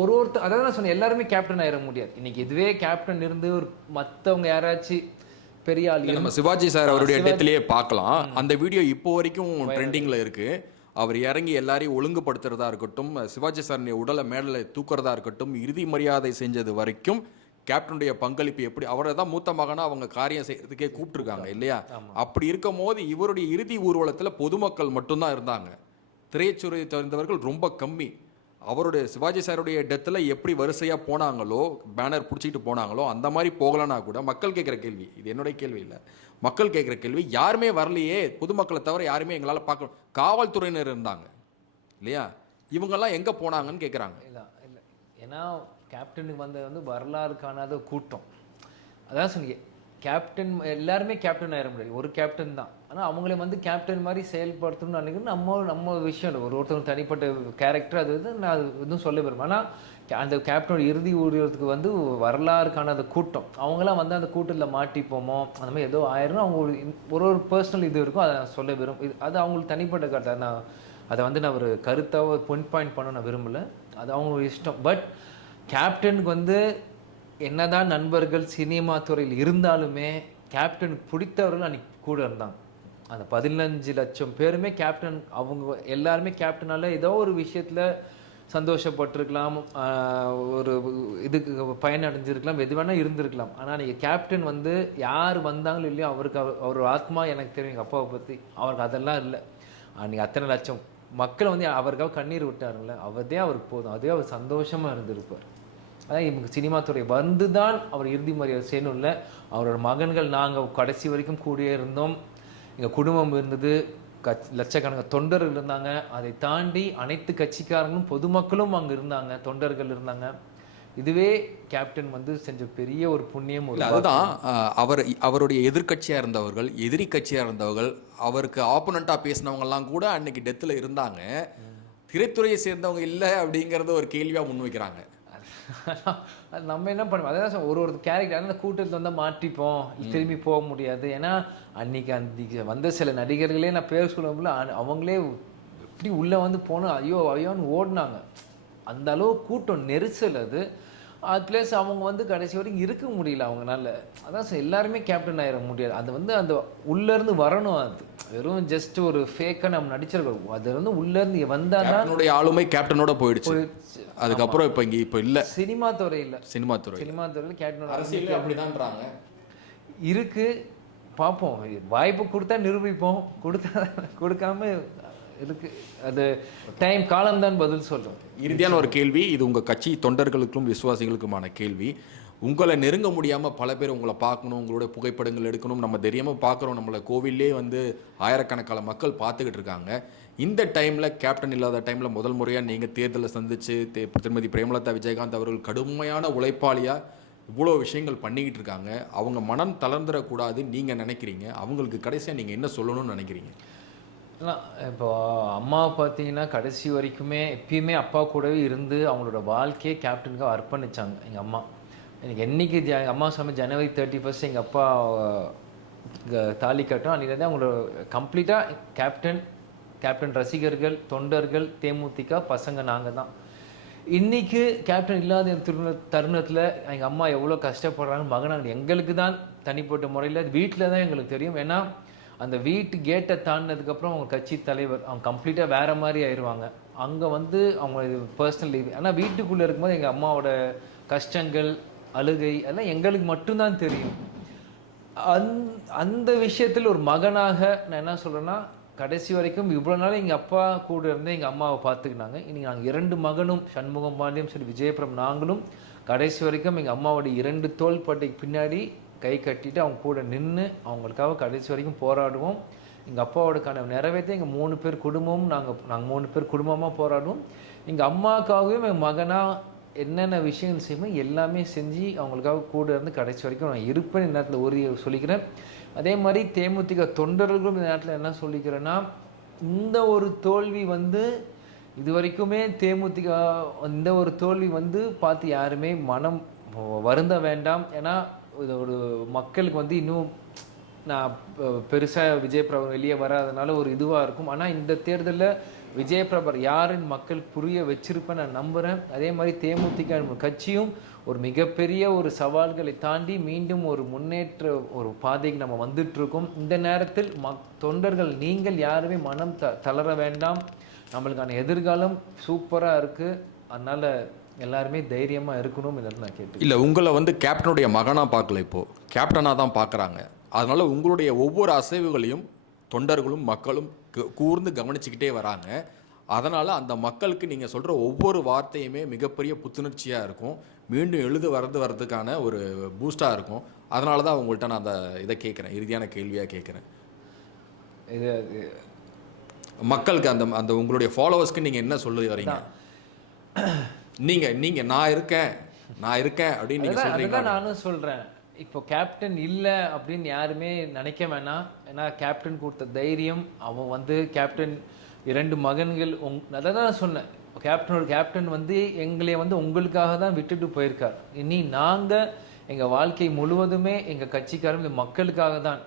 ஒருத்தர், அதாவது நான் சொன்னேன், எல்லாருமே கேப்டன் ஆயிட முடியாது. இன்னைக்கு இதுவே கேப்டன் இருந்து ஒரு மற்றவங்க யாராச்சும் பெரிய ஆள், நம்ம சிவாஜி சார் அவருடைய இடத்துலயே பார்க்கலாம். அந்த வீடியோ இப்போ வரைக்கும் ட்ரெண்டிங்கில் இருக்கு. அவர் இறங்கி எல்லாரையும் ஒழுங்குபடுத்துறதா இருக்கட்டும், சிவாஜி சார் உடலை மேடலை தூக்குறதா இருக்கட்டும், இறுதி மரியாதை செஞ்சது வரைக்கும் கேப்டனுடைய பங்களிப்பு எப்படி, அவரை தான் மூத்த மகனா அவங்க காரியம் செய்யறதுக்கே கூப்பிட்டுருக்காங்க இல்லையா? அப்படி இருக்கும் போது இவருடைய இறுதி ஊர்வலத்தில் பொதுமக்கள் மட்டும்தான் இருந்தாங்க, திரைச்சுறை தெரிந்தவர்கள் ரொம்ப கம்மி. அவருடைய சிவாஜி சாருடைய டெத்தில் எப்படி வரிசையாக போனாங்களோ, பேனர் பிடிச்சிட்டு போனாங்களோ, அந்த மாதிரி போகலன்னா கூட மக்கள் கேட்குற கேள்வி, இது என்னுடைய கேள்வி இல்லை, மக்கள் கேட்குற கேள்வி, யாருமே வரலையே, பொதுமக்களை தவிர யாருமே எங்களால் பார்க்க, காவல்துறையினர் இருந்தாங்க இல்லையா, இவங்கெல்லாம் எங்கே போனாங்கன்னு கேட்குறாங்க. இல்லை இல்லை, ஏன்னா கேப்டனுக்கு வந்தது வந்து வரலாறு காணாத கூட்டம். அதான் சொன்னீங்க, கேப்டன் எல்லாருமே கேப்டன் ஆயிட முடியாது, ஒரு கேப்டன் தான். ஆனால் அவங்களே வந்து கேப்டன் மாதிரி செயல்படுத்தணும்னு நினைக்கிறது நம்ம விஷயம் இல்லை. ஒருத்தவங்க தனிப்பட்ட கேரக்டர், அது வந்து நான் அது எதுவும் சொல்ல விரும்புகிறேன். ஆனால் அந்த கேப்டனோட இறுதி ஊழியத்துக்கு வந்து வரலாறு காணாத கூட்டம். அவங்களாம் வந்து அந்த கூட்டத்தில் மாட்டிப்போமோ அந்த மாதிரி ஏதோ ஆயிரும். அவங்க ஒரு பர்சனல் இது இருக்கும், அதை நான் சொல்ல இது அது அவங்களுக்கு தனிப்பட்ட கருத்து. நான் அதை வந்து நான் ஒரு கருத்தாக பாயிண்ட் பண்ண நான் விரும்பலை, அது அவங்க இஷ்டம். பட் கேப்டனுக்கு வந்து என்னதான் நண்பர்கள் சினிமா துறையில் இருந்தாலுமே கேப்டனுக்கு பிடித்தவர்கள் அன்றைக்கி கூட இருந்தாங்க. அந்த 15 லட்சம் பேருமே கேப்டன், அவங்க எல்லாருமே கேப்டனால ஏதோ ஒரு விஷயத்தில் சந்தோஷப்பட்டிருக்கலாம், ஒரு இதுக்கு பயனடைஞ்சிருக்கலாம், எது வேணால் இருந்திருக்கலாம். ஆனால் நீங்கள் கேப்டன் வந்து யார் வந்தாங்களோ இல்லையோ அவருக்கு அவர் ஆத்மா, எனக்கு தெரியும் எங்கள் அப்பாவை பற்றி, அவருக்கு அதெல்லாம் இல்லை. அன்றைக்கி அத்தனை லட்சம் மக்கள் வந்து அவருக்காக கண்ணீர் விட்டாருங்களே, அவரதே அவருக்கு போதும், அதே அவர் சந்தோஷமாக இருந்திருப்பார். அதான் இவங்க சினிமா துறை வந்து தான் அவர் இறுதி மரியாதை செய்யணும் இல்லை. அவரோட மகன்கள் நாங்கள் கடைசி வரைக்கும் கூடியே இருந்தோம், எங்கள் குடும்பம் இருந்தது, லட்சக்கணக்கான தொண்டர்கள் இருந்தாங்க. அதை தாண்டி அனைத்து கட்சிக்காரங்களும் பொதுமக்களும் அங்கே இருந்தாங்க, தொண்டர்கள் இருந்தாங்க. இதுவே கேப்டன் வந்து செஞ்ச பெரிய ஒரு புண்ணியம். அதுதான் அவருடைய எதிர்கட்சியாக இருந்தவர்கள், எதிரி கட்சியாக இருந்தவர்கள், அவருக்கு ஆப்போனண்ட்டாக பேசினவங்கெல்லாம் கூட அன்னைக்கு டெத்தில் இருந்தாங்க. திரைத்துறையை சேர்ந்தவங்க இல்லை அப்படிங்கிறத ஒரு கேள்வியாக முன்வைக்கிறாங்க. அது நம்ம என்ன பண்ணுவோம், அதான் ஒரு கேரக்டர் அந்த கூட்டத்தில் வந்தால் மாட்டிப்போம், திரும்பி போக முடியாது. ஏன்னா அன்னைக்கு வந்த சில நடிகர்களே நான் பேர் சொல்லுவோம்ல, அவங்களே எப்படி உள்ளே வந்து போனோம் ஐயோ ஐயோன்னு ஓடினாங்க. அந்த அளவு கூட்டம் நெரிசல் அது. ப்ளஸ் அவங்க வந்து கடைசி வரைக்கும் இருக்க முடியல அவங்களால. அதான் சார் எல்லாருமே கேப்டன் ஆயிட முடியாது. அது வந்து அந்த உள்ளேருந்து வரணும். அது வெறும் ஜஸ்ட் ஒரு ஃபேக்காக நம்ம நடிச்சிருக்கோம். அது வந்து உள்ளேருந்து வந்தால் தான் என்னுடைய ஆளுமை கேப்டனோட போயிடுச்சு. அதுக்கப்புறம் இப்போ இல்லை சினிமா துறையில். சினிமா துறையில் கேப்டனோட அரசியல் அப்படிதான்றாங்க. இருக்கு, பார்ப்போம். வாய்ப்பு கொடுத்தா நிரூபிப்போம், கொடுக்காம இருக்கு. அது டைம் காலம்தான் பதில் சொல்லும். இறுதியான ஒரு கேள்வி, இது உங்கள் கட்சி தொண்டர்களுக்கும் விசுவாசிகளுக்குமான கேள்வி. உங்களை நெருங்க முடியாமல் பல பேர் உங்களை பார்க்கணும், உங்களோட புகைப்படங்கள் எடுக்கணும், நம்ம தெரியாமல் பார்க்குறோம், நம்மளை கோவிலே வந்து ஆயிரக்கணக்கான மக்கள் பார்த்துக்கிட்டு இருக்காங்க. இந்த டைமில் கேப்டன் இல்லாத டைமில் முதல் முறையாக நீங்கள் தேர்தலை சந்தித்து திருமதி பிரேமலதா விஜயகாந்த் அவர்கள் கடுமையான உழைப்பாளியாக இவ்வளோ விஷயங்கள் பண்ணிக்கிட்டு இருக்காங்க. அவங்க மனம் தளர்ந்துடக்கூடாது நீங்கள் நினைக்கிறீங்க. அவங்களுக்கு கடைசியாக நீங்கள் என்ன சொல்லணும்னு நினைக்கிறீங்க? இப்போ அம்மா பார்த்தீங்கன்னா கடைசி வரைக்குமே எப்பயுமே அப்பா கூடவே இருந்து அவங்களோட வாழ்க்கையை கேப்டனுக்காக அர்ப்பணித்தாங்க. எங்கள் அம்மா எனக்கு என்றைக்கு எங்கள் அம்மா சொன்ன ஜனவரி 31 எங்கள் அப்பா தாலி கட்டும், அன்றைக்கி அவங்களோட கம்ப்ளீட்டாக கேப்டன் ரசிகர்கள், தொண்டர்கள், தேமுதிக பசங்க நாங்கள் தான். இன்றைக்கி கேப்டன் இல்லாத தருணத்தில் எங்கள் அம்மா எவ்வளோ கஷ்டப்படுறாங்க மகனாங்க எங்களுக்கு தான் தனிப்பட்ட முறையில் வீட்டில் தான் எங்களுக்கு தெரியும். ஏன்னா அந்த வீட்டு கேட்டை தாண்டினதுக்கப்புறம் அவங்க கட்சி தலைவர் அவங்க கம்ப்ளீட்டாக வேறு மாதிரி ஆயிடுவாங்க. அங்கே வந்து அவங்க பர்சனல் லீவ். ஆனால் வீட்டுக்குள்ளே இருக்கும்போது எங்கள் அம்மாவோட கஷ்டங்கள், அழுகை அதெல்லாம் எங்களுக்கு மட்டும்தான் தெரியும். அந்த விஷயத்தில் ஒரு மகனாக நான் என்ன சொல்கிறேன்னா, கடைசி வரைக்கும் இவ்வளோ நாள் எங்கள் அப்பா கூட இருந்து எங்கள் அம்மாவை பார்த்துக்கினாங்க. இன்றைக்கி நாங்கள் 2 மகனும் சண்முகம் பாண்டியும் சரி விஜயபுரம் நாங்களும் கடைசி வரைக்கும் எங்கள் அம்மாவோட 2 தோள்பட்டைக்கு பின்னாடி கை கட்டிட்டு அவங்க கூட நின்று அவங்களுக்காக கடைசி வரைக்கும் போராடுவோம். எங்கள் அப்பாவோட கனவு நிறைவேற்ற எங்கள் 3 பேர் குடும்பமும் நாங்கள் 3 பேர் குடும்பமாக போராடுவோம். எங்கள் அம்மாவுக்காகவும் என் மகனாக என்னென்ன விஷயங்கள் செய்யணும் எல்லாமே செஞ்சு அவங்களுக்காக கூட இருந்து கடைசி வரைக்கும் நான் இருப்பேன். இந்த நேரத்தில் ஒரு சொல்லிக்கிறேன். அதே மாதிரி தேமுதிக தொண்டர்களும் இந்த நேரத்தில் என்ன சொல்லிக்கிறேன்னா, இந்த ஒரு தோல்வி வந்து இது வரைக்குமே தேமுதிக இந்த ஒரு தோல்வி வந்து பார்த்து யாருமே மனம் வருந்த வேண்டாம். ஏன்னா ஒரு மக்களுக்கு வந்து இன்னும் நான் பெருசாக விஜயபிரபா வெளியே வராதனால ஒரு இதுவாக இருக்கும். ஆனால் இந்த தேர்தலில் விஜயபிரபர் யாருன்னு மக்கள் புரிய வச்சிருப்பேன் நான் நம்புகிறேன். அதே மாதிரி தேமுதிக கட்சியும் ஒரு மிகப்பெரிய ஒரு சவால்களை தாண்டி மீண்டும் ஒரு முன்னேற்ற ஒரு பாதைக்கு நம்ம வந்துட்டுருக்கோம். இந்த நேரத்தில் தொண்டர்கள் நீங்கள் யாருமே மனம் தளர வேண்டாம். நம்மளுக்கான எதிர்காலம் சூப்பராக இருக்குது. அதனால் எல்லாருமே தைரியமாக இருக்கணும் என்று நான் கேட்டு. இல்லை, உங்களை வந்து கேப்டனுடைய மகனாக பார்க்கல, இப்போது கேப்டனாக தான் பார்க்குறாங்க. அதனால் உங்களுடைய ஒவ்வொரு அசைவுகளையும் தொண்டர்களும் மக்களும் கூர்ந்து கவனிச்சுக்கிட்டே வராங்க. அதனால் அந்த மக்களுக்கு நீங்கள் சொல்கிற ஒவ்வொரு வார்த்தையுமே மிகப்பெரிய புத்துணர்ச்சியாக இருக்கும், மீண்டும் வர்றதுக்கான ஒரு பூஸ்டாக இருக்கும். அதனால தான் உங்கள்கிட்ட நான் அந்த இதை கேட்குறேன், இறுதியான கேள்வியாக கேட்குறேன். இது மக்களுக்கு அந்த உங்களுடைய ஃபாலோவர்ஸ்க்கு நீங்கள் என்ன சொல்லி வரீங்க? நீங்கள் நான் இருக்கேன், நான் இருக்கேன் அப்படின்னு நீங்க அதுதான் சொல்றீங்களா? அதுதான் நானும் சொல்றேன். இப்போ கேப்டன் இல்லை அப்படின்னு யாருமே நினைக்க வேணாம். ஏன்னா கேப்டன் கொடுத்த தைரியம், அவன் வந்து கேப்டன் 2 மகன்கள் அதை தான் நான் சொன்னேன். கேப்டன் வந்து எங்களை வந்து உங்களுக்காக தான் விட்டுட்டு போயிருக்கார். இனி நாங்கள் எங்கள் வாழ்க்கை முழுவதுமே எங்கள் கட்சிக்காரங்க மக்களுக்காக தான்.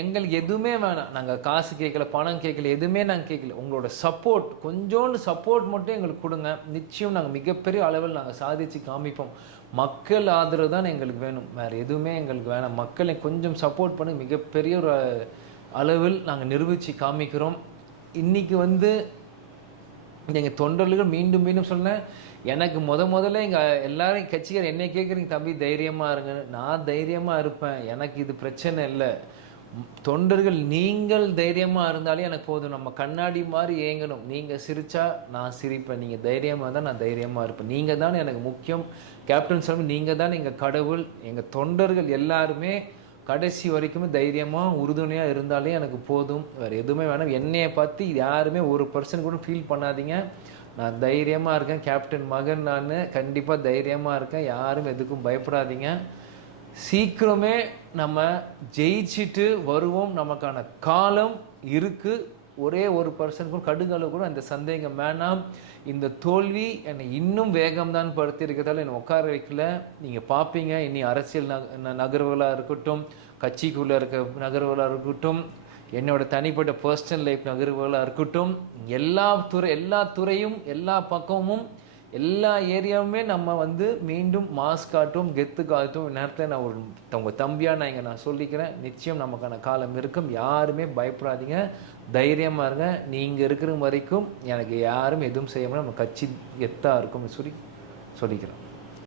எங்களுக்கு எதுவுமே வேணாம். நாங்கள் காசு கேட்கல, பணம் கேட்கல, எதுவுமே நாங்கள் கேட்கல. உங்களோட சப்போர்ட், கொஞ்சோண்டு சப்போர்ட் மட்டும் எங்களுக்கு கொடுங்க. நிச்சயம் நாங்கள் மிகப்பெரிய அளவில் நாங்கள் சாதிச்சு காமிப்போம். மக்கள் ஆதரவு தான் எங்களுக்கு வேணும், வேறு எதுவுமே எங்களுக்கு வேணாம். மக்களை கொஞ்சம் சப்போர்ட் பண்ணி மிகப்பெரிய ஒரு அளவில் நாங்கள் நிரூபித்து காமிக்கிறோம். இன்றைக்கி வந்து எங்கள் தொண்டர்கள் மீண்டும் மீண்டும் சொன்னேன், எனக்கு முதல்ல எங்கள் எல்லாரும் கட்சிக்கார் என்னை கேட்குறீங்க, தம்பி தைரியமாக இருங்க. நான் தைரியமாக இருப்பேன், எனக்கு இது பிரச்சனை இல்லை. தொண்டர்கள் நீங்கள் தைரியமாக இருந்தாலே எனக்கு போதும். நம்ம கண்ணாடி மாதிரி ஏங்கணும். நீங்கள் சிரித்தா நான் சிரிப்பேன், நீங்கள் தைரியமாக இருந்தால் நான் தைரியமாக இருப்பேன். நீங்கள் தான் எனக்கு முக்கியம். கேப்டன் சாமி நீங்கள் தான் எங்கள் கடவுள். எங்கள் தொண்டர்கள் எல்லாருமே கடைசி வரைக்குமே தைரியமாக உறுதுணையாக இருந்தாலே எனக்கு போதும், வேறு எதுவுமே வேணாம். என்னையை பற்றி யாருமே 1% கூட ஃபீல் பண்ணாதீங்க. நான் தைரியமாக இருக்கேன், கேப்டன் மகன் நான் கண்டிப்பாக தைரியமாக இருக்கேன். யாரும் எதுக்கும் பயப்படாதீங்க. சீக்கிரமே நம்ம ஜெயிச்சுட்டு வருவோம். நமக்கான காலம் இருக்குது. ஒரே 1% கூட கடுகளவு கூட அந்த சந்தேகம் வேணாம். இந்த தோல்வி என்னை இன்னும் வேகம்தான் படுத்தி இருக்கிறதால என்னை உட்கார வைக்கல. நீங்கள் பார்ப்பீங்க, இனி அரசியல் நகர்வுகளாக இருக்கட்டும், கட்சிக்குள்ளே இருக்க நகர்வுகளாக இருக்கட்டும், என்னோட தனிப்பட்ட பர்சனல் லைஃப் நகர்வுகளாக இருக்கட்டும், எல்லா துறையும் எல்லா பக்கமும் எல்லா ஏரியாவுமே நம்ம வந்து மீண்டும் மாஸ் காட்டும், கெத்து காட்டும். நேரத்தில் நான் உங்கள் தம்பியாக நான் சொல்லிக்கிறேன். நிச்சயம் நமக்கான காலம் இருக்கும். யாருமே பயப்படாதீங்க, தைரியமாக இருங்க. நீங்கள் இருக்கிற வரைக்கும் எனக்கு யாரும் எதுவும் செய்யாமல் நம்ம கட்சி கெத்தாக இருக்கும்னு சொல்லிக்கிறேன்.